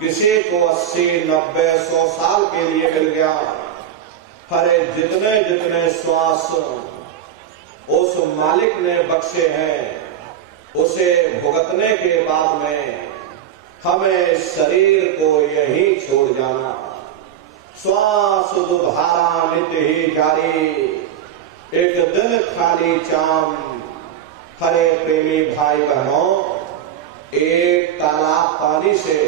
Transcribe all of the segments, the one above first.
किसी को 80, 90, 100 साल के लिए मिल गया। अरे जितने जितने श्वास उस मालिक ने बख्शे हैं उसे भुगतने के बाद में हमें शरीर को यही छोड़ जाना। श्वास दुधारा नित्य ही जारी, एक दिन खाली चाम। हरे प्रेमी भाई बहनों, एक तालाब पानी से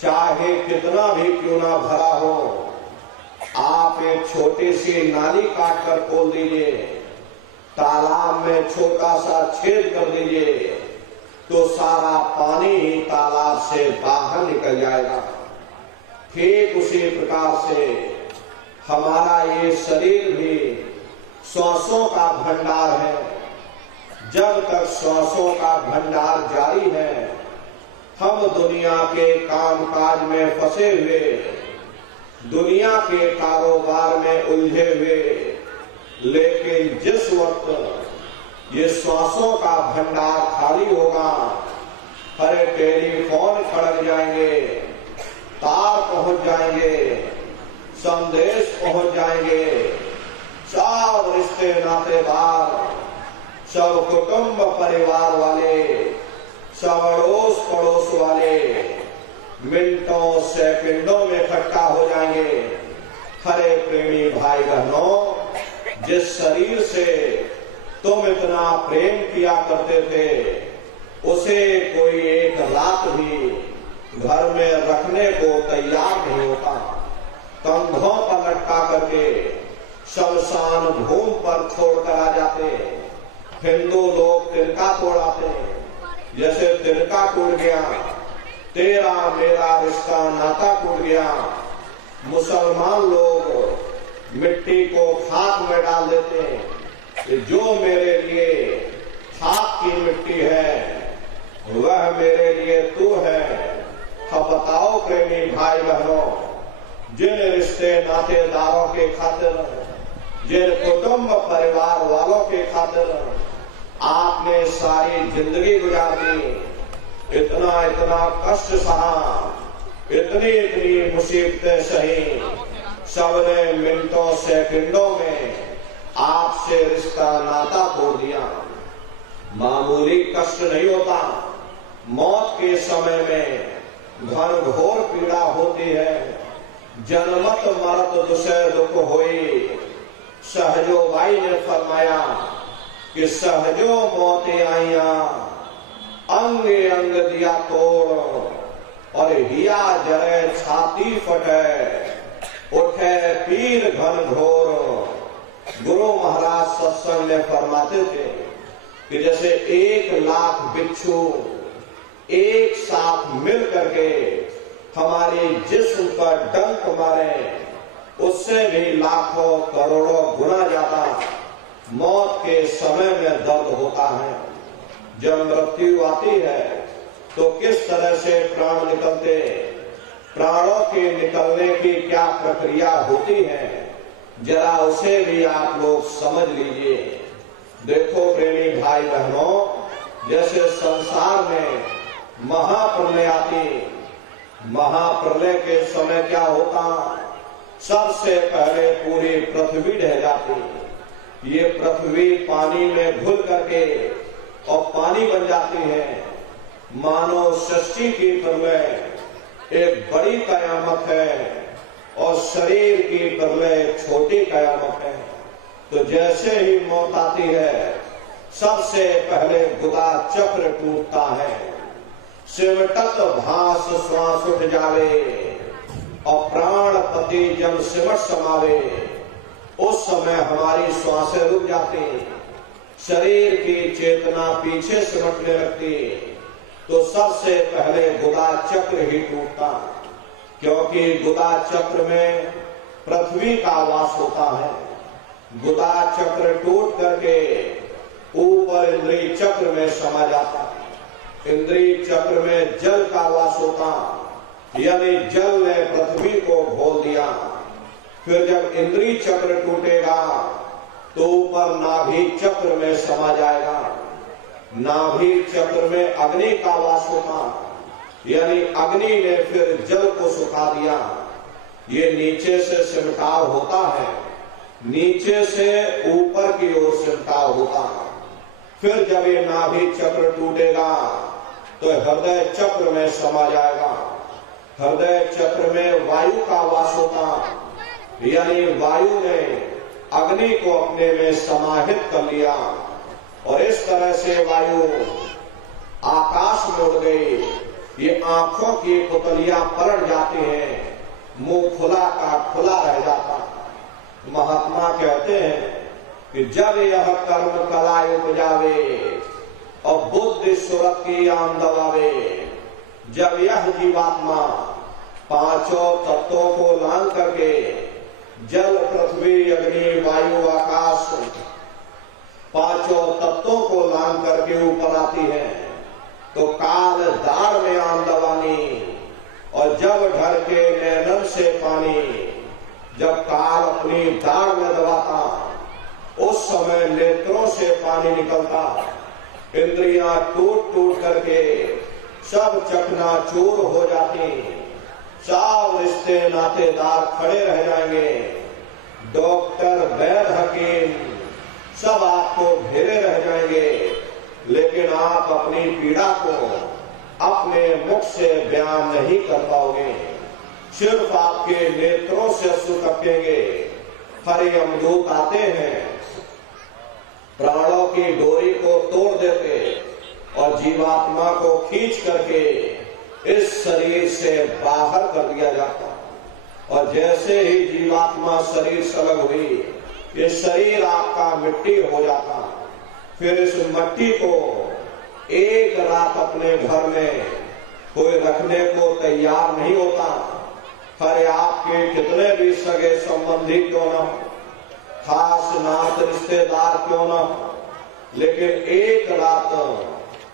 चाहे कितना भी क्यों ना भरा हो, आप एक छोटी सी नाली काट कर खोल दीजिए, तालाब में छोटा सा छेद कर दीजिए, तो सारा पानी ही तालाब से बाहर निकल जाएगा। ठीक उसी प्रकार से हमारा ये शरीर भी श्वासों का भंडार है। जब तक श्वासों का भंडार जारी है, हम दुनिया के कामकाज में फंसे हुए, दुनिया के कारोबार में उलझे हुए, लेकिन जिस वक्त ये श्वासों का भंडार खाली होगा, हरे टेलीफोन खड़क जाएंगे, तार पहुंच जाएंगे, संदेश पहुंच जाएंगे, सब रिश्ते नातेदार, सब कुटुंब परिवार वाले, सब अड़ोस पड़ोस वाले मिनटों सेकंडों में इकट्ठा हो जाएंगे। हरे प्रेमी भाई बहनों, जिस शरीर से तुम इतना प्रेम किया करते थे, उसे कोई एक रात भी घर में रखने को तैयार नहीं होता। कंधों पर लटका करके शमशान भूमि पर छोड़कर आ जाते। हिंदू लोग तिनका तोड़ाते हैं, जैसे तिनका टूट गया, तेरा मेरा रिश्ता नाता टूट गया। मुसलमान लोग मिट्टी को खाक में डाल देते हैं कि जो मेरे लिए खाक की मिट्टी है, वह मेरे लिए तू है। अब बताओ प्रेमी भाई बहनों, जिन रिश्ते नातेदारों के खातिर, जिन कुटुंब परिवार वालों के खातिर आपने सारी जिंदगी गुजार दी, इतना इतना कष्ट सहा, इतनी इतनी मुसीबतें सही, सबने मिनटों सेकंडों में आपसे रिश्ता नाता तोड़ दिया। मामूली कष्ट नहीं होता, मौत के समय में घनघोर पीड़ा होती है। जनमत मरत दुसे दुख होई, सहजो बाई ने फरमाया कि सहजो मौतें आईया, अंगे अंग दिया तोड़, और हिया जरे छाती फटे, उठे पीर घनघोर। गुरु महाराज सत्संग में फरमाते थे कि जैसे 1 लाख बिच्छू एक साथ मिल करके हमारे जिस्म पर डंक मारे, उससे भी लाखों करोड़ों गुना ज्यादा मौत के समय में दर्द होता है। जब मृत्यु आती है तो किस तरह से प्राण निकलते, प्राणों के निकलने की क्या प्रक्रिया होती है, जरा उसे भी आप लोग समझ लीजिए। देखो प्रेमी भाई बहनों, जैसे संसार में महाप्रलय आती, महाप्रलय के समय क्या होता, सबसे पहले पूरी पृथ्वी ढह जाती। ये पृथ्वी पानी में घुल करके और पानी बन जाती है। मानव सृष्टि की प्रलय एक बड़ी कयामत है और शरीर की प्रलय छोटी कयामत है। तो जैसे ही मौत आती है, सबसे पहले गुदा चक्र टूटता है, सिमटत भास श्वास उठ जावे, और प्राण पति जब सिमट समावे, उस समय हमारी श्वासें रुक जाती, शरीर की चेतना पीछे सिमटने लगती। तो सबसे पहले गुदा चक्र ही टूटता, क्योंकि गुदा चक्र में पृथ्वी का वास होता है। गुदा चक्र टूट करके ऊपर इंद्रिय चक्र में समा जाता। इंद्रिय चक्र में जल का वास होता, यानी जल ने पृथ्वी को घोल दिया। फिर जब इंद्रिय चक्र टूटेगा तो ऊपर नाभि चक्र में समा जाएगा। नाभि चक्र में अग्नि का वास होता, यानी अग्नि ने फिर जल को सुखा दिया। ये नीचे से सिमटाव होता है, नीचे से ऊपर की ओर सिमटाव होता है। फिर जब ये नाभि चक्र टूटेगा तो हृदय चक्र में समा जाएगा। हृदय चक्र में वायु का वास होता, यानी वायु ने अग्नि को अपने में समाहित कर लिया और इस तरह से वायु आकाश में उड़ गई। ये आंखों की पुतलियां पलट जाती हैं, मुंह खुला का खुला रह जाता। महात्मा कहते हैं कि जब यह कर्म कलाय उपजावे और बुद्धि सुरत की आम दबावे, जब यह जीवात्मा पांचों तत्वों को लांग करके जल पृथ्वी अग्नि वायु आकाश पांचों तत्वों को लांग करके ऊपर आती है, तो काल दार में आम दबानी। और जब ढर के नैनन से पानी, जब काल अपनी दार में दबाता, उस समय नेत्रों से पानी निकलता। इंद्रियां टूट टूट करके सब चकनाचूर हो जाती। सब रिश्ते नातेदार खड़े रह जाएंगे। डॉक्टर वैद हकीम सब आपको घेरे रह जाएंगे, लेकिन आप अपनी पीड़ा को अपने मुख से बयान नहीं कर पाओगे। सिर्फ आपके नेत्रों से अश्रु टपकेंगे। हरे अमदूत आते हैं, प्राणों की डोरी को तोड़ देते और जीवात्मा को खींच करके इस शरीर से बाहर कर दिया जाता। और जैसे ही जीवात्मा शरीर से अलग हुई, ये शरीर आपका मिट्टी हो जाता। फिर इस मिट्टी को एक रात अपने घर में कोई रखने को तैयार नहीं होता। हरे आपके कितने भी सगे संबंधी क्यों न हो, खास नात रिश्तेदार क्यों न हो, लेकिन एक रात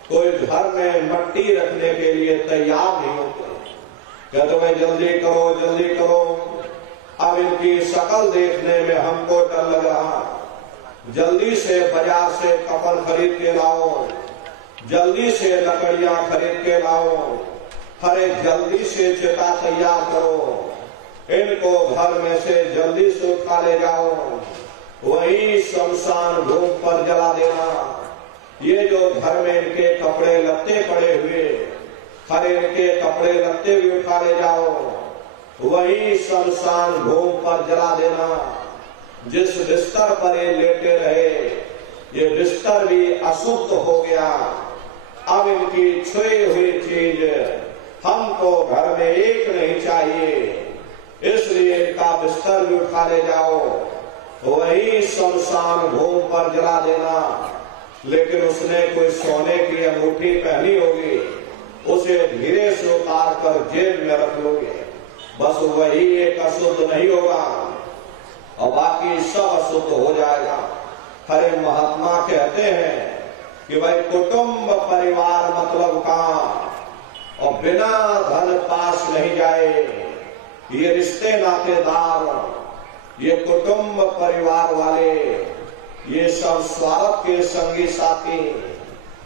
कोई घर में मिट्टी रखने के लिए तैयार नहीं होते। कहते भाई जल्दी करो जल्दी करो, अब इनकी शक्ल देखने में हमको डर लग रहा। जल्दी से बाजार से कफन खरीद के लाओ, जल्दी से लकड़ियां खरीद के लाओ, हरे जल्दी से चिता तैयार करो, इनको घर में से जल्दी से उठा ले जाओ, वही शमशान भूमि पर जला देना। ये जो घर में इनके कपड़े लत्ते पड़े हुए, हरे इनके कपड़े लत्ते भी उठा ले जाओ, वही शमशान भूमि पर जला देना। जिस बिस्तर पर ये लेटे रहे, ये बिस्तर भी अशुद्ध हो गया। अब इनकी छुई हुई चीज हमको घर में एक नहीं चाहिए, इसलिए इनका बिस्तर भी उठा ले जाओ, वही शमशान भूमि पर जला देना। लेकिन उसने कोई सोने की अंगूठी पहनी होगी, उसे धीरे से उतार कर जेब में रख लोगे, बस वही एक अशुद्ध नहीं होगा और बाकी सब अशुद्ध हो जाएगा। हरे महात्मा कहते हैं कि भाई कुटुंब परिवार मतलब काम, और बिना धन पास नहीं जाए। ये रिश्ते नातेदार, ये कुटुंब परिवार वाले, ये सब स्वार्थ के संगी साथी।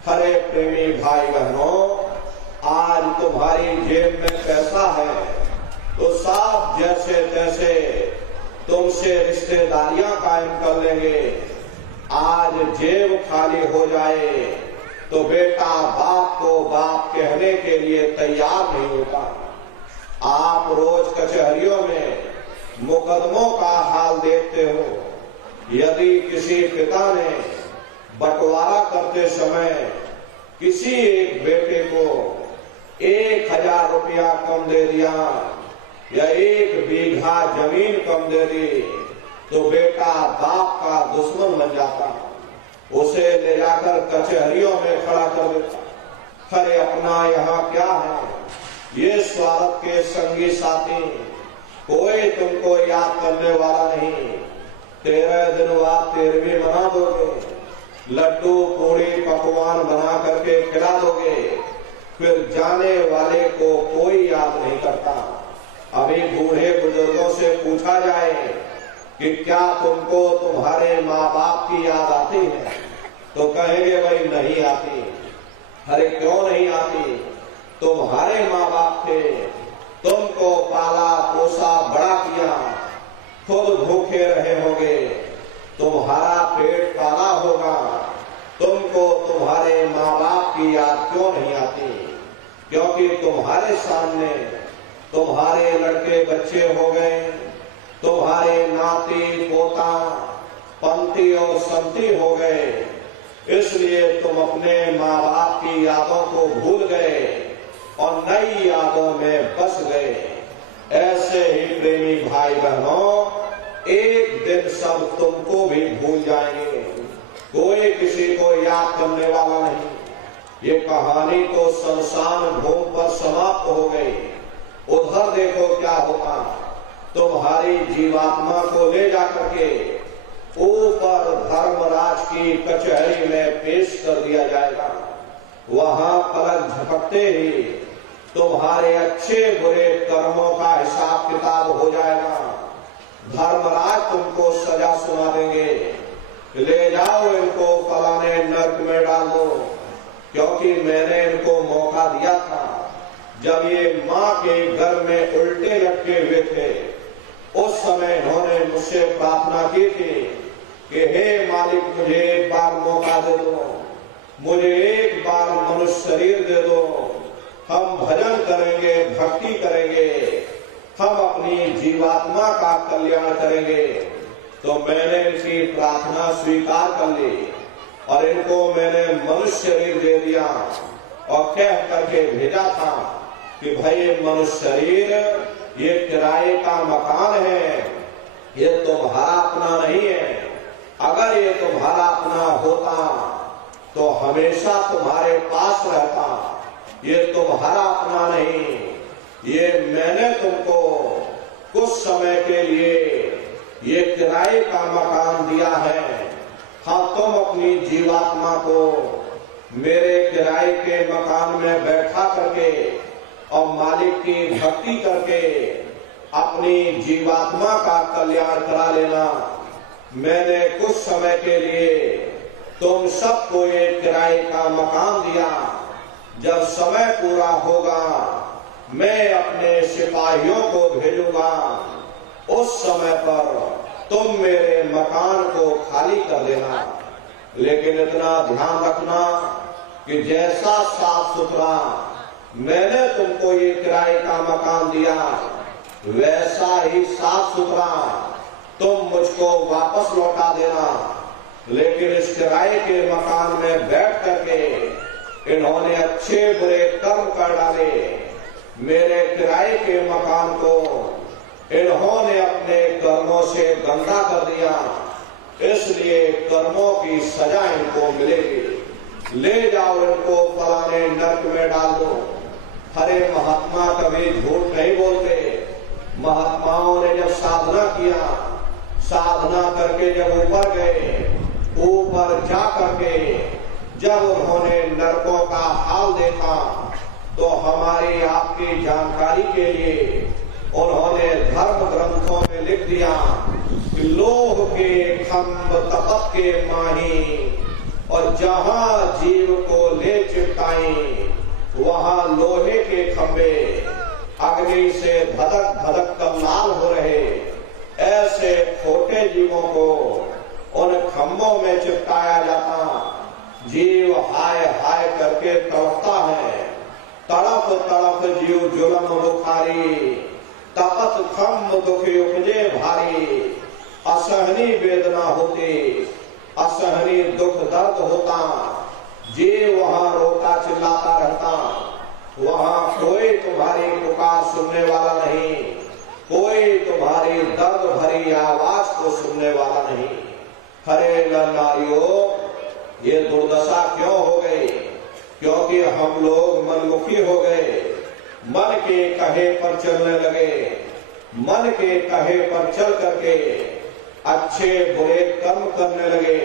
हरे प्रेमी भाई बहनों, आज तुम्हारी जेब में पैसा है तो साफ जैसे तैसे तुमसे रिश्तेदारियां कायम कर लेंगे। आज जेब खाली हो जाए तो बेटा बाप को बाप कहने के लिए तैयार नहीं होता। आप रोज कचहरियों में मुकदमों का हाल देखते हो। यदि किसी पिता ने बंटवारा करते समय किसी एक बेटे को 1000 रुपया कम दे दिया या 1 बीघा जमीन कम दे दी, तो बेटा बाप का दुश्मन बन जाता, उसे ले जाकर कचहरियों में खड़ा कर देता। अरे अपना यहाँ क्या है, ये स्वार्थ के संगी साथी, कोई तुमको याद करने वाला नहीं। 13 दिन बाद 13वीं मना दोगे, लड्डू पूड़ी पकवान बना करके खिला दोगे, फिर जाने वाले को कोई याद नहीं करता। अभी बूढ़े बुजुर्गों से पूछा जाए कि क्या तुमको तुम्हारे माँ बाप की याद आती है, तो कहेंगे भाई नहीं आती। अरे क्यों नहीं आती? तुम्हारे माँ बाप थे, तुमको पाला पोसा बड़ा किया, खुद भूखे रहे होगे, तुम्हारा पेट पाला होगा, तुमको तुम्हारे माँ बाप की याद क्यों नहीं आती? क्योंकि तुम्हारे सामने तुम्हारे लड़के बच्चे हो गए, तुम्हारे नाती पोता पंती और संती हो गए, इसलिए तुम अपने माँ बाप की यादों को भूल गए और नई यादों में बस गए। ऐसे ही प्रेमी भाई बहनों, एक दिन सब तुमको भी भूल जाएंगे, कोई किसी को याद करने वाला नहीं। ये कहानी तो शमशान भूमि पर समाप्त हो गई। उधर देखो क्या होता, तुम्हारी जीवात्मा को ले जाकर के ऊपर धर्मराज की कचहरी में पेश कर दिया जाएगा। वहां पलक झपकते ही तुम्हारे अच्छे बुरे कर्मों का हिसाब किताब हो जाएगा। धर्मराज तुमको सजा सुना देंगे, ले जाओ इनको फलाने नर्क में डाल दो, क्योंकि मैंने इनको मौका दिया था जब ये माँ के घर में उल्टे लटके हुए थे। उस समय इन्होंने मुझसे प्रार्थना की थी कि हे मालिक, मुझे एक बार मौका दे दो, मुझे एक बार मनुष्य शरीर दे दो, हम भजन करेंगे, भक्ति करेंगे, हम अपनी जीवात्मा का कल्याण करेंगे। तो मैंने इनकी प्रार्थना स्वीकार कर ली और इनको मैंने मनुष्य शरीर दे दिया और कह करके भेजा था कि भाई ये मनुष्य शरीर ये किराए का मकान है, ये तुम्हारा अपना नहीं है। अगर ये तुम्हारा अपना होता तो हमेशा तुम्हारे पास रहता, ये तुम्हारा अपना नहीं, ये मैंने तुमको कुछ समय के लिए ये किराए का मकान दिया है। हाँ, तुम अपनी जीवात्मा को मेरे किराए के मकान में बैठा करके और मालिक की भक्ति करके अपनी जीवात्मा का कल्याण करा लेना। मैंने कुछ समय के लिए तुम सबको एक किराए का मकान दिया, जब समय पूरा होगा मैं अपने सिपाहियों को भेजूंगा, उस समय पर तुम मेरे मकान को खाली कर देना। लेकिन इतना ध्यान रखना कि जैसा साफ सुथरा मैंने तुमको ये किराए का मकान दिया, वैसा ही साफ सुथरा तुम मुझको वापस लौटा देना। लेकिन इस किराए के मकान में बैठ करके इन्होंने अच्छे बुरे कर्म कर डाले, मेरे किराए के मकान को इन्होंने अपने कर्मों से गंदा कर दिया, इसलिए कर्मों की सजा इनको मिलेगी। ले जाओ इनको फलाने नर्क में डाल दो। हरे महात्मा कभी झूठ नहीं बोलते। महात्माओं ने जब साधना किया, साधना करके जब ऊपर गए, ऊपर जा करके जब उन्होंने नरकों का हाल देखा, तो हमारी आपकी जानकारी के लिए उन्होंने धर्म ग्रंथों में लिख दिया कि लोह के खंभ तपत के माही, और जहां जीव को ले चिपटाई वहां लोहे के खंभे अग्नि से धधक धधक कर लाल हो रहे। ऐसे खोटे जीवों को उन खंभों में चिपटाया जाता। जीव हाय हाय करके तड़पता है, तड़प तड़प जीव जुलम बुखारी, तपत खम्भ दुखी उपजे भारी। असहनी वेदना होती, असहनी दुख दर्द होता, जीव वहां रोता चिल्लाता रहता। वहां कोई तुम्हारी पुकार सुनने वाला नहीं, कोई तुम्हारी दर्द भरी आवाज को सुनने वाला नहीं। हरे नारियों, ये दुर्दशा क्यों हो गई? क्योंकि हम लोग मनमुखी हो गए, मन के कहे पर चलने लगे, मन के कहे पर चल करके अच्छे बुरे कर्म करने लगे।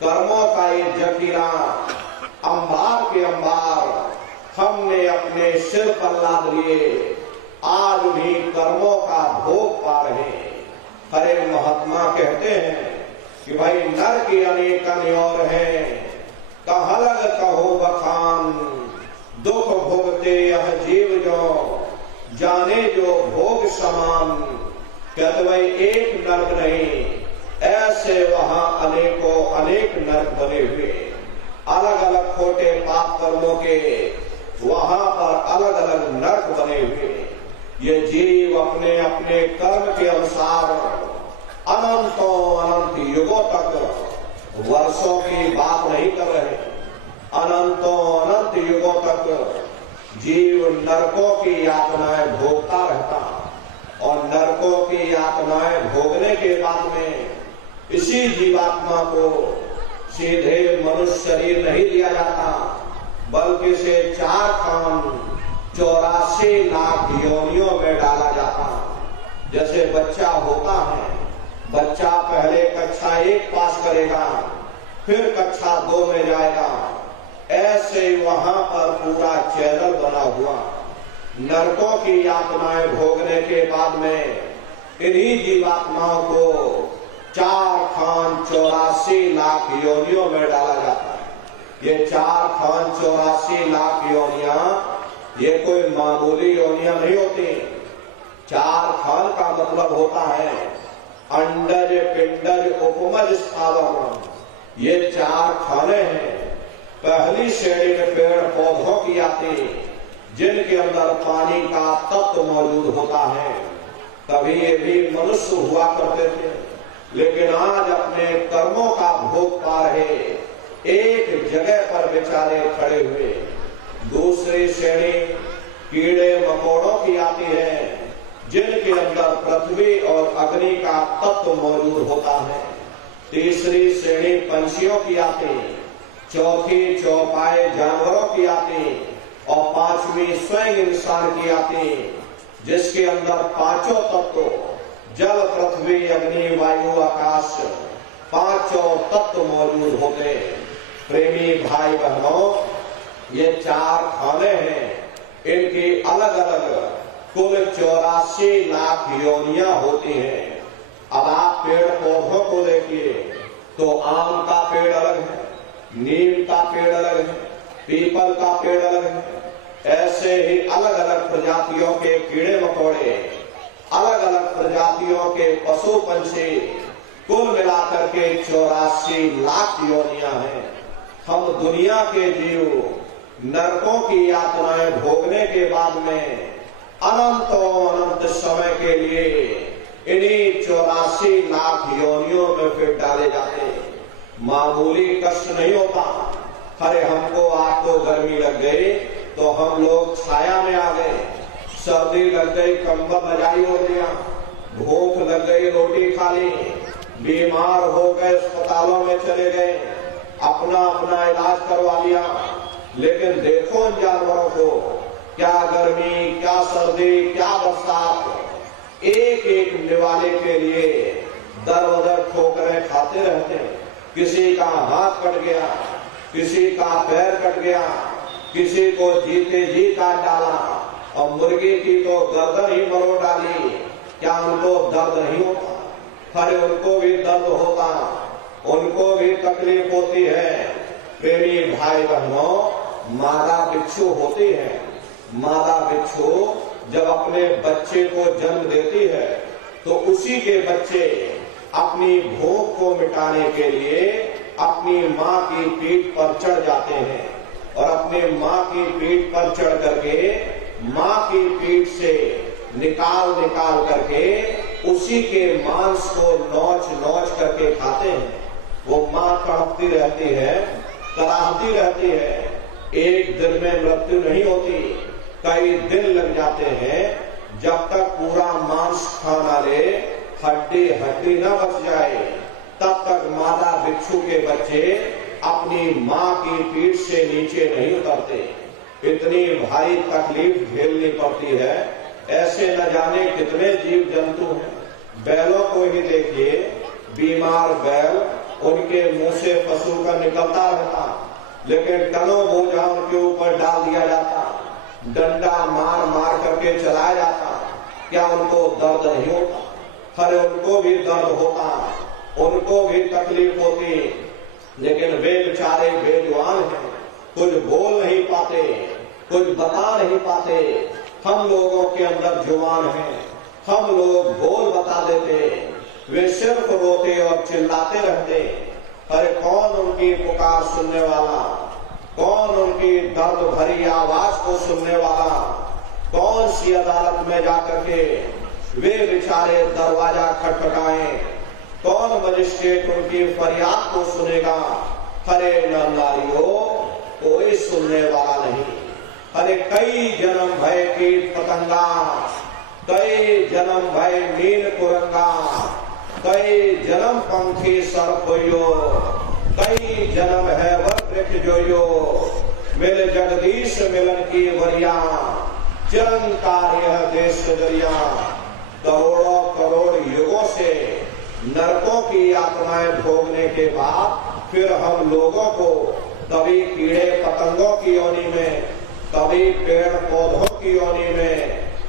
कर्मों का ये जखीरा अंबार के अंबार हमने अपने सिर पर लाद लिए, आज भी कर्मों का भोग पा रहे। हरे महात्मा कहते हैं कि भाई नर की अनेक और हैं, कहा लग कहो बखान, दुख भोगते यह जीव जो, जाने जो भोग समान। कहते भाई एक नरक नहीं, ऐसे वहां अनेकों अनेक नरक बने हुए, अलग अलग खोटे पाप कर्मों के वहां पर अलग अलग नरक बने हुए। ये जीव अपने अपने कर्म के अनुसार अनंतों अनंत युगों तक, वर्षों की बात नहीं कर रहे, अनंतों अनंत युगों तक जीव नरकों की यातनाएं भोगता रहता। और नरकों की यातनाएं भोगने के बाद में इसी जीवात्मा को सीधे मनुष्य शरीर नहीं दिया जाता, बल्कि इसे 4 खान 84 लाख योनियों में डाला जाता। जैसे बच्चा होता है, बच्चा पहले कक्षा 1 पास करेगा, फिर कक्षा 2 में जाएगा, ऐसे वहां पर पूरा चैनल बना हुआ। नरकों की यातनाएं भोगने के बाद में इन्हीं जीवात्माओं को 4 खान 84 लाख योनियों में डाला जाता है। ये 4 खान 84 लाख योनियां ये कोई मामूली योनियां नहीं होती। 4 खान का मतलब होता है अंडज पिंडज उपमज स्थावर। ये 4 खाने हैं। पहली श्रेणी में पेड़ पौधों की आती, जिनके अंदर पानी का तत्व मौजूद होता है। कभी ये भी मनुष्य हुआ करते थे, लेकिन आज अपने कर्मों का भोग पा रहे एक जगह पर बेचारे खड़े हुए। दूसरी श्रेणी कीड़े मकोड़ों की आती है, जिनके अंदर पृथ्वी और अग्नि का तत्व मौजूद होता है। तीसरी श्रेणी पंछियों की आती, चौथी चौपाए जानवरों की आती, और 5वीं स्वयं इंसान की आती, जिसके अंदर 5 तत्व जल पृथ्वी अग्नि वायु आकाश 5 तत्व मौजूद होते। प्रेमी भाई बहनों, ये 4 खाने हैं, इनकी अलग अलग कुल 84 लाख योनियां होती हैं। अब आप पेड़ पौधों को देखिए तो आम का पेड़ अलग है, नीम का पेड़ अलग है, पीपल का पेड़ अलग है। ऐसे ही अलग अलग प्रजातियों के कीड़े मकोड़े, अलग अलग प्रजातियों के पशु पंछी, कुल मिलाकर के 84 लाख योनियां हैं। हम दुनिया के जीव नरकों की यातनाएं भोगने के बाद में अनंतों अनंत समय के लिए इन्हीं 84 लाख योनियों में फिर डाले जाते हैं। मामूली कष्ट नहीं होता। अरे हमको आज तो गर्मी लग गई तो हम लोग छाया में आ गए, सर्दी लग गई कंबल रजाई हो गया, भूख लग गई रोटी खा ली, बीमार हो गए अस्पतालों में चले गए, अपना अपना इलाज करवा लिया। लेकिन देखो उन जानवरों को, क्या गर्मी, क्या सर्दी, क्या बरसात, एक एक निवाले के लिए दर बदर ठोकरें खाते रहते हैं। किसी का हाथ कट गया, किसी का पैर कट गया, किसी को जीते जी काट डाला, और मुर्गी की तो गर्दन ही मरोड़ डाली। क्या उनको दर्द नहीं होता? अरे उनको भी दर्द होता, उनको भी तकलीफ होती है। प्रेमी भाई बहनों, मादा बिच्छू होती है। मादा बिच्छू जब अपने बच्चे को जन्म देती है तो उसी के बच्चे अपनी भूख को मिटाने के लिए अपनी माँ की पीठ पर चढ़ जाते हैं, और अपने माँ की पीठ पर चढ़ करके माँ की पीठ से निकाल निकाल करके उसी के मांस को नोच नोच करके खाते हैं। वो माँ तड़पती रहती है, कराहती रहती है। एक दिन में मृत्यु नहीं होती, कई दिन लग जाते हैं, जब तक पूरा मांस खाना ले, हड्डी हड्डी न बच जाए, तब तक मादा बिच्छू के बच्चे अपनी माँ की पीठ से नीचे नहीं उतरते। इतनी भारी तकलीफ झेलनी पड़ती है। ऐसे न जाने कितने जीव जंतु हैं। बैलों को ही देखिए, बीमार बैल, उनके मुंह से पशु का निकलता रहता, लेकिन टनों बोझा उनके ऊपर डाल दिया जाता, डंडा मार मार करके चलाया जाता। क्या उनको दर्द नहीं होता? अरे उनको भी दर्द होता, उनको भी तकलीफ होती, लेकिन वे बेचारे बेजुबान हैं, कुछ बोल नहीं पाते। कुछ बता नहीं पाते। हम लोगों के अंदर जुबान है, हम लोग बोल बता देते, वे सिर्फ रोते और चिल्लाते रहते। अरे कौन उनकी पुकार सुनने वाला, कौन उनकी दर्द भरी आवाज को सुनने वाला, कौन सी अदालत में जाकर के वे बेचारे दरवाजा खटखटाएं, कौन मजिस्ट्रेट उनकी फरियाद को सुनेगा। अरे नारियों, कोई सुनने वाला नहीं। अरे कई जन्म भय कीट पतंगा, कई जन्म भय नील कुरंगा, कई जन्म पंखी सर्पोयो, कई जन्म है वृक्ष जोयो, मिल जगदीश मिलन की वरिया, चिरंकार यह देश दरिया। करोड़ों करोड़ युगों से नरकों की यातनाएं भोगने के बाद फिर हम लोगों को कभी कीड़े पतंगों की योनि में, कभी पेड़ पौधों की योनि में,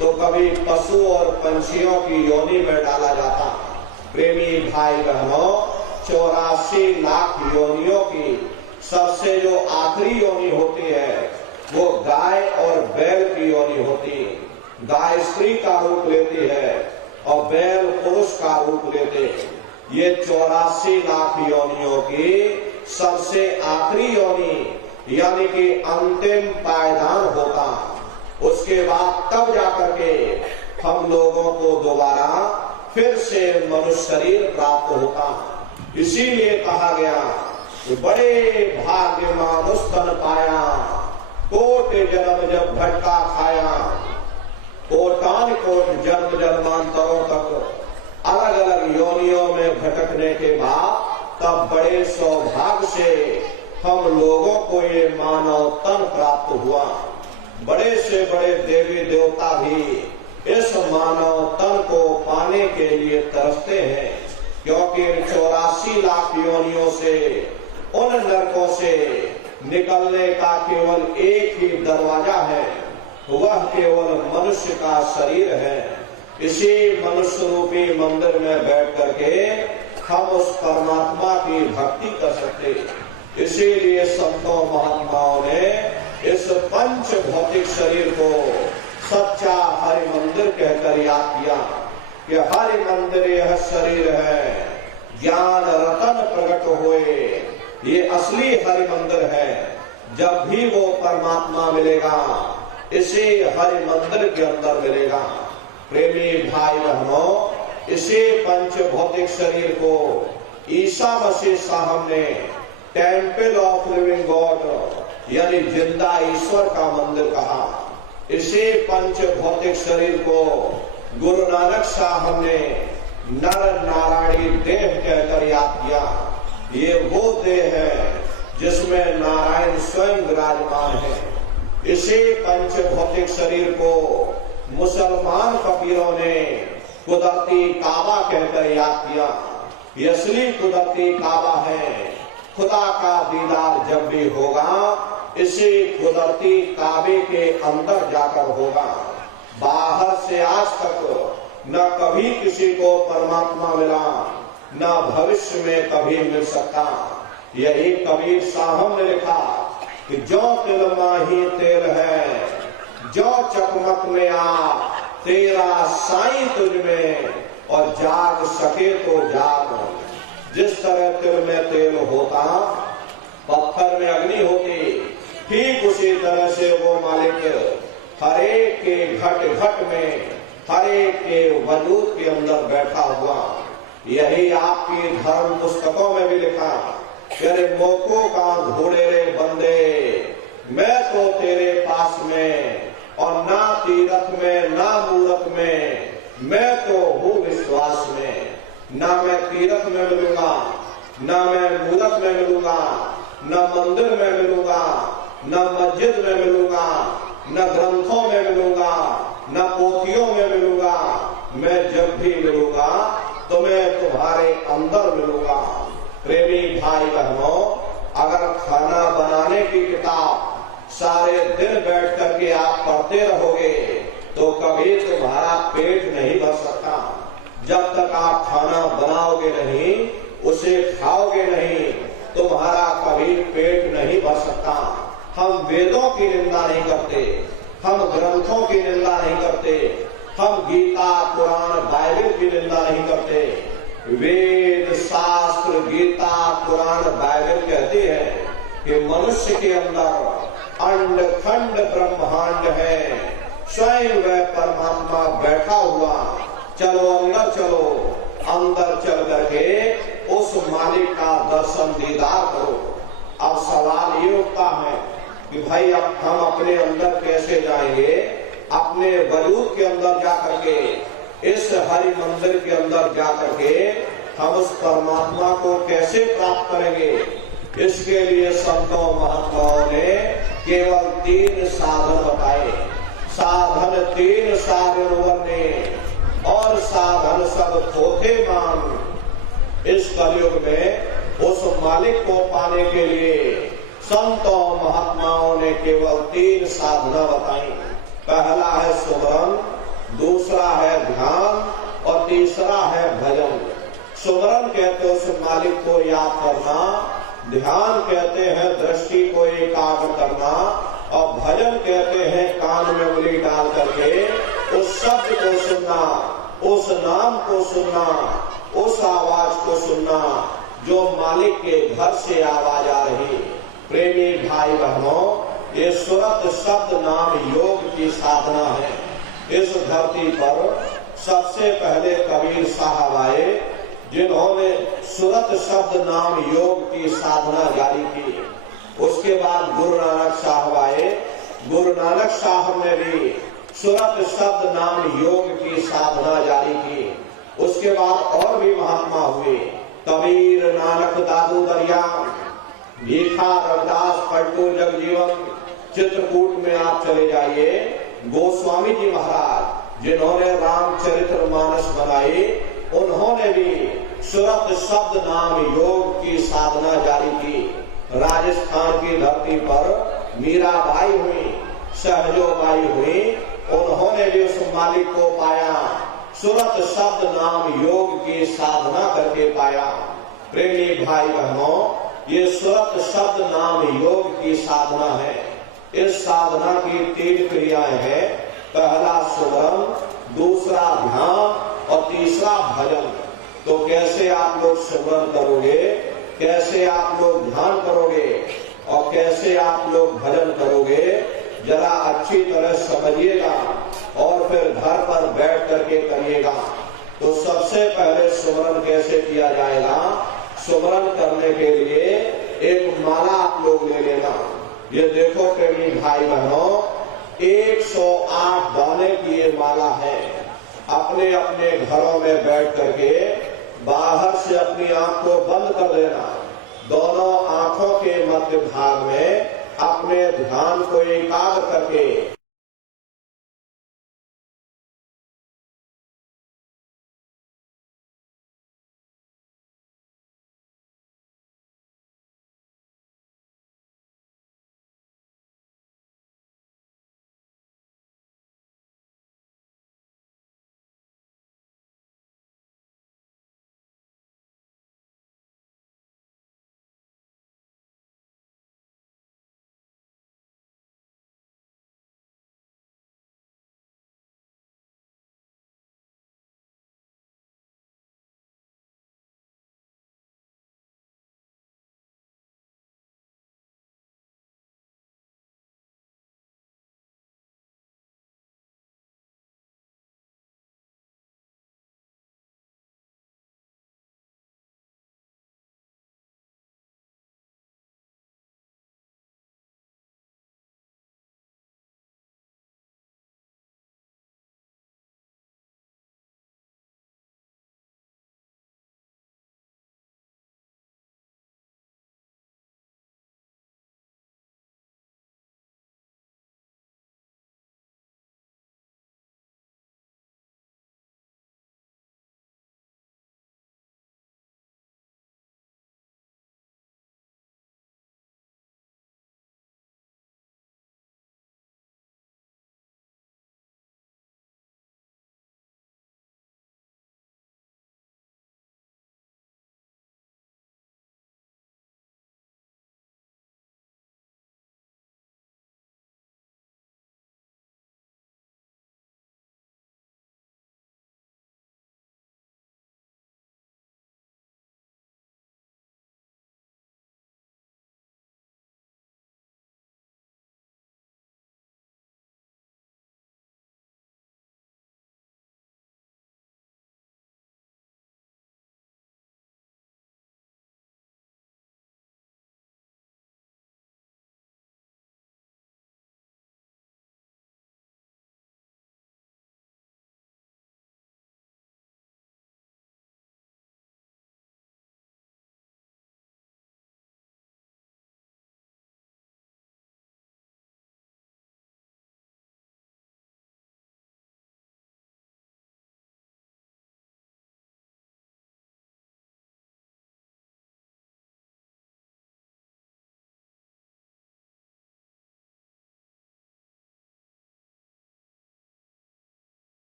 तो कभी पशु और पंछियों की योनि में डाला जाता। प्रेमी भाई बहनों, 84 लाख योनियों की सबसे जो आखिरी योनि होती है वो गाय और बैल की योनि होती है। गाय स्त्री का रूप लेती है और बैल पुरुष का रूप लेते हैं। ये 84 लाख योनियों की सबसे आखिरी योनि यानी कि अंतिम पायदान होता। उसके बाद तब जाकर के हम लोगों को दोबारा फिर से मनुष्य शरीर प्राप्त होता। इसीलिए कहा गया कि बड़े भाग्य मानुष तन पाया, कोट जन्म जब भटका खाया, कोटान कोट जन्म जन्मांतरों तक अलग अलग योनियों में भटकने के बाद तब बड़े सौभाग्य से हम लोगों को ये मानव तन प्राप्त हुआ। बड़े से बड़े देवी देवता भी इस मानव तन को पाने के लिए तरसते हैं, क्योंकि 84 लाख योनियों से उन नरकों से निकलने का केवल एक ही दरवाजा है, वह केवल मनुष्य का शरीर है। इसी मनुष्य रूपी मंदिर में बैठ करके हम उस परमात्मा की भक्ति कर सकते। इसीलिए संतों महात्माओं ने इस पंच भौतिक शरीर को सच्चा हरि मंदिर कहकर याद किया कि हरि मंदिर यह शरीर है, ज्ञान रतन प्रकट हुए, ये असली हरि मंदिर है। जब भी वो परमात्मा मिलेगा इसी हरि मंदिर के अंदर मिलेगा। प्रेमी भाई बहनों, इसी पंच भौतिक शरीर को ईसा मसीह साहब ने टेम्पल ऑफ लिविंग गॉड यानी जिंदा ईश्वर का मंदिर कहा। इसी पंच भौतिक शरीर को गुरु नानक साहब ने नर नारायणी देह कहकर याद किया। ये वो देह है जिसमें नारायण स्वयं विराजमान है। इसी पंच भौतिक शरीर को मुसलमान फकीरों ने कुदरती काबा कहकर याद किया। ये असली कुदरती काबा है। खुदा का दीदार जब भी होगा इसी कुदरती काबे के अंदर जाकर होगा। बाहर से आज तक न कभी किसी को परमात्मा मिला, न भविष्य में कभी मिल सकता। यही कबीर साहब ने लिखा कि जो तिल माही तेल है, जो चकमक में आ तेरा साईं तुझ में, और जाग सके तो जाग। जिस तरह तिल में तेल होता, पत्थर में अग्नि होती, ठीक उसी तरह से वो मालिक हरेक के घट घट में, हरेक के वजूद के अंदर बैठा हुआ। यही आपकी धर्म पुस्तकों में भी लिखा, तेरे मोको का घोड़े रे बंदे, मैं तो तेरे पास में, और ना तीरथ में ना मूरत में, मैं तो हूँ विश्वास में। ना मैं तीरथ में मिलूंगा, ना मैं मूरत में मिलूंगा, न मंदिर में मिलूंगा, न मस्जिद में मिलूंगा, न ग्रंथों में मिलूंगा, न पोथियों में मिलूंगा। मैं जब भी मिलूंगा तो मैं तुम्हारे अंदर मिलूंगा। प्रेमी भाई बहनों, अगर खाना बनाने की किताब सारे दिन बैठ करके आप पढ़ते रहोगे तो कभी तुम्हारा पेट नहीं भर सकता। जब तक आप खाना बनाओगे नहीं, उसे खाओगे नहीं, तुम्हारा कभी पेट नहीं भर सकता। हम वेदों की निंदा नहीं करते, हम ग्रंथों की निंदा नहीं करते, हम गीता पुराण बाइबल की निंदा नहीं करते। वेद शास्त्र गीता पुराण बाइबल कहती है कि मनुष्य के अंदर अंड खंड ब्रह्मांड है, स्वयं वह परमात्मा बैठा हुआ। चलो अंदर चलो, अंदर चल करके उस मालिक का दर्शन दीदार करो। अब सवाल ये उठता है कि भाई अब हम अपने अंदर कैसे जाएंगे, अपने वजूद के अंदर जाकर के, इस हरि मंदिर के अंदर जाकर के हम उस परमात्मा को कैसे प्राप्त करेंगे। इसके लिए संतों महात्माओं ने केवल 3 साधन बताए। साधन 3 साधन ने और साधन सब थोथे मान। इस कलयुग में उस मालिक को पाने के लिए संतों महात्माओं ने केवल 3 साधना बताई। पहला है सुमरन, दूसरा है ध्यान और तीसरा है भजन। सुमरन कहते हैं उस मालिक को याद करना, ध्यान कहते हैं दृष्टि को एकाग्र करना और भजन कहते हैं कान में उंगली डाल करके उस शब्द को सुनना, उस नाम को सुनना, उस आवाज को सुनना जो मालिक के घर से आवाज आ रही। प्रेमी भाई बहनों, ये सुरत शब्द नाम योग की साधना है। इस धरती पर सबसे पहले कबीर साहब आए जिन्होंने सुरत शब्द नाम योग की साधना जारी की। उसके बाद गुरु नानक साहब आए। गुरु नानक साहब ने भी सुरत शब्द नाम योग की साधना जारी की। उसके बाद और भी महात्मा हुए, कबीर, नानक, दादू दरिया, भीखा, रविदास, पलटू, जगजीवन। चित्रकूट में आप चले जाइए, गोस्वामी जी महाराज जिन्होंने रामचरित्र मानस बनाई, उन्होंने भी सुरत शब्द नाम योग की साधना जारी की। राजस्थान की धरती पर मीराबाई हुई, सहजोबाई हुई, उन्होंने भी उस मालिक को पाया, सुरत शब्द नाम योग की साधना करके पाया। प्रेमी भाई बहनों, ये सुरत शब्द नाम योग की साधना है। इस साधना की 3 क्रियाएं हैं। पहला सुमरन, दूसरा ध्यान और तीसरा भजन। तो कैसे आप लोग सुमरन करोगे, कैसे आप लोग ध्यान करोगे और कैसे आप लोग भजन करोगे, जरा अच्छी तरह समझिएगा और फिर घर पर बैठ करके करिएगा। तो सबसे पहले सुमरन कैसे किया जाएगा। सुमरन करने के लिए एक माला आप लोग ले लेना। ये देखो प्रेमी भाई बहनों, 108 दाने की ये माला है। अपने अपने घरों में बैठ करके बाहर से अपनी आंख को बंद कर देना। दोनों आंखों के मध्य भाग में अपने ध्यान को एकाग्र करके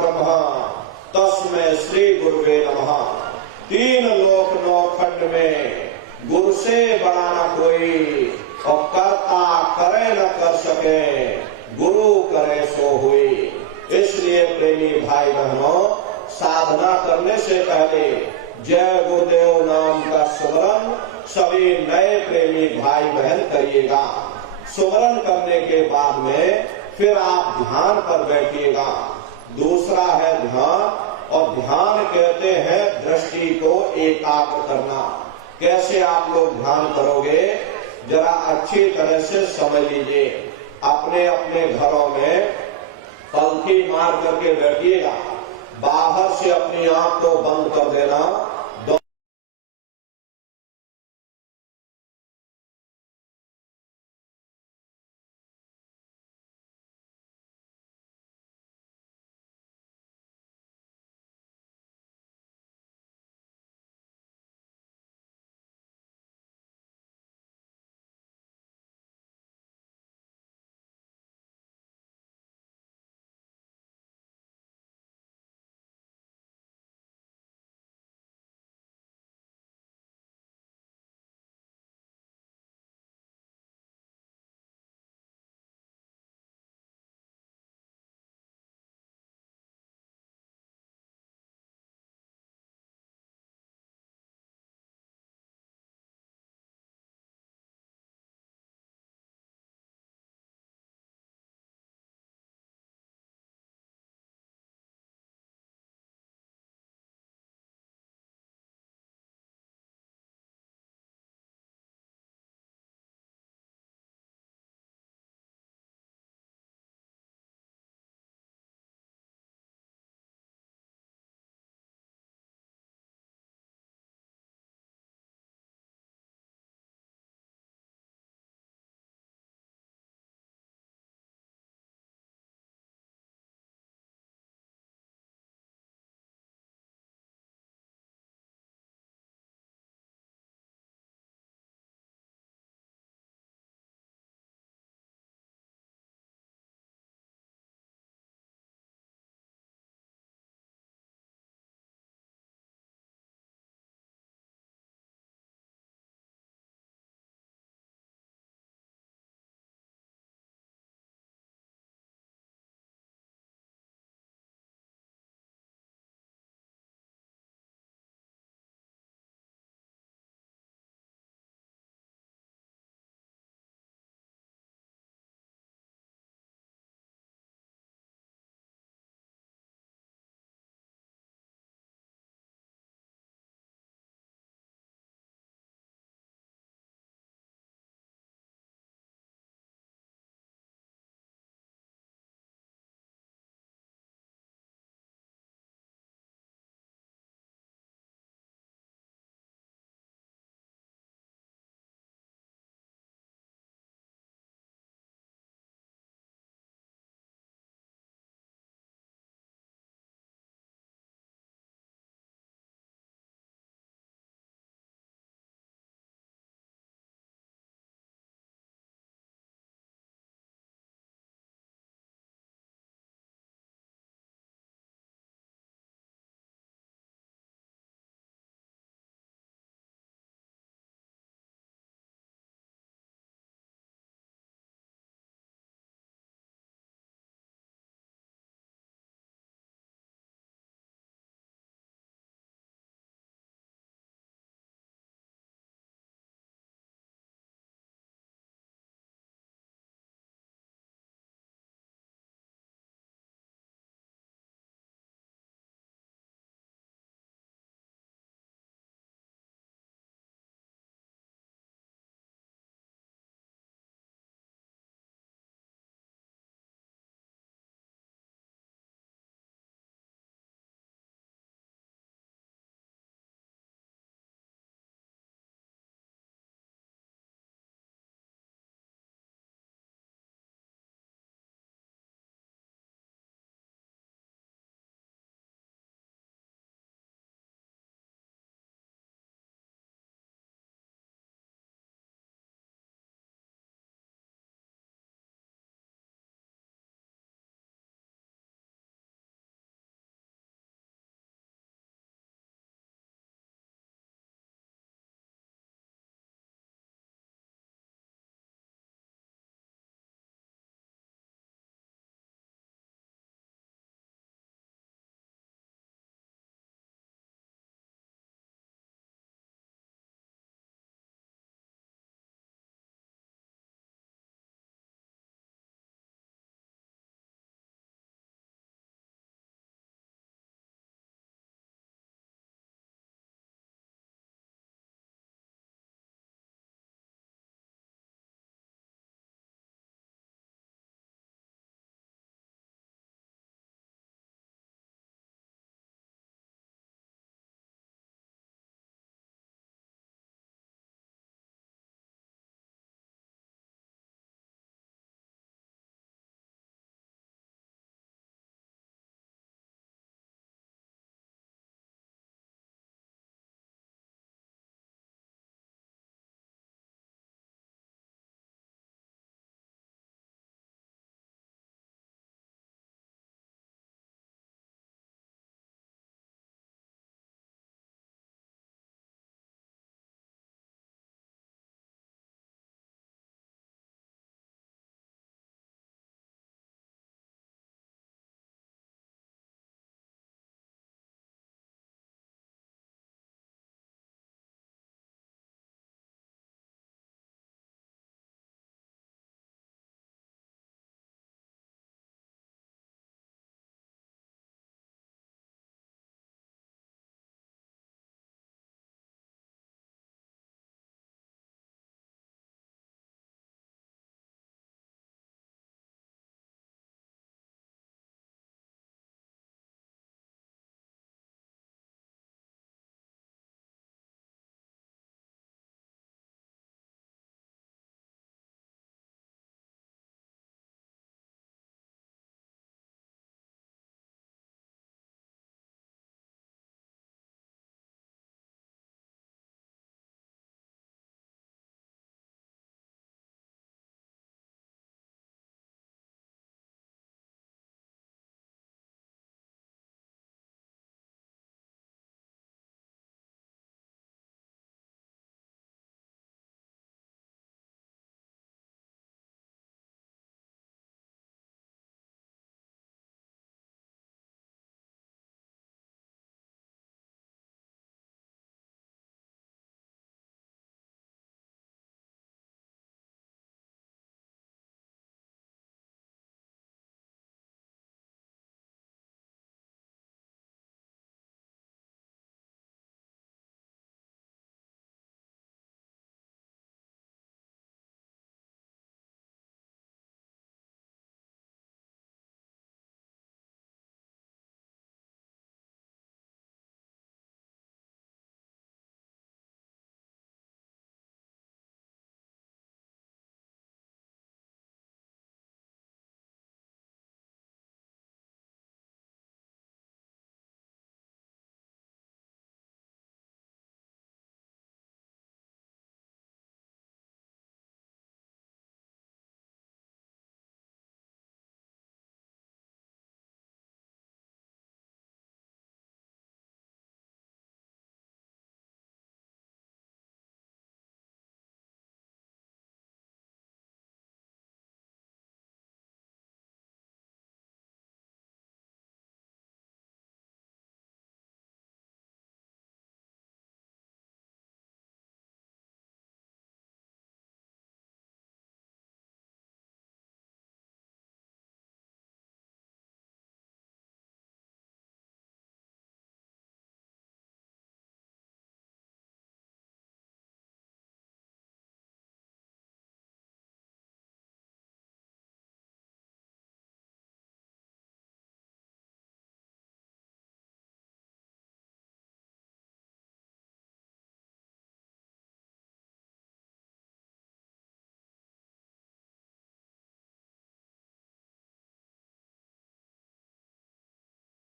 ब्रह्म तस्मै श्री गुरुवे नमः। तीन लोक नौ खंड में गुरु से बड़ा न कोई, और कर्ता करे न कर सके, गुरु करे सो हुई। इसलिए प्रेमी भाई बहनों, साधना करने से पहले जय गुरुदेव नाम का सुमरन सभी नए प्रेमी भाई बहन करिएगा। सुमरन करने के बाद में फिर आप ध्यान पर बैठिएगा। दूसरा है ध्यान, और ध्यान कहते हैं दृष्टि को एकाग्र करना। कैसे आप लोग ध्यान करोगे, जरा अच्छी तरह से समझ लीजिए। अपने अपने घरों में पलथी मार करके बैठिएगा, बाहर से अपनी आंख को बंद कर देना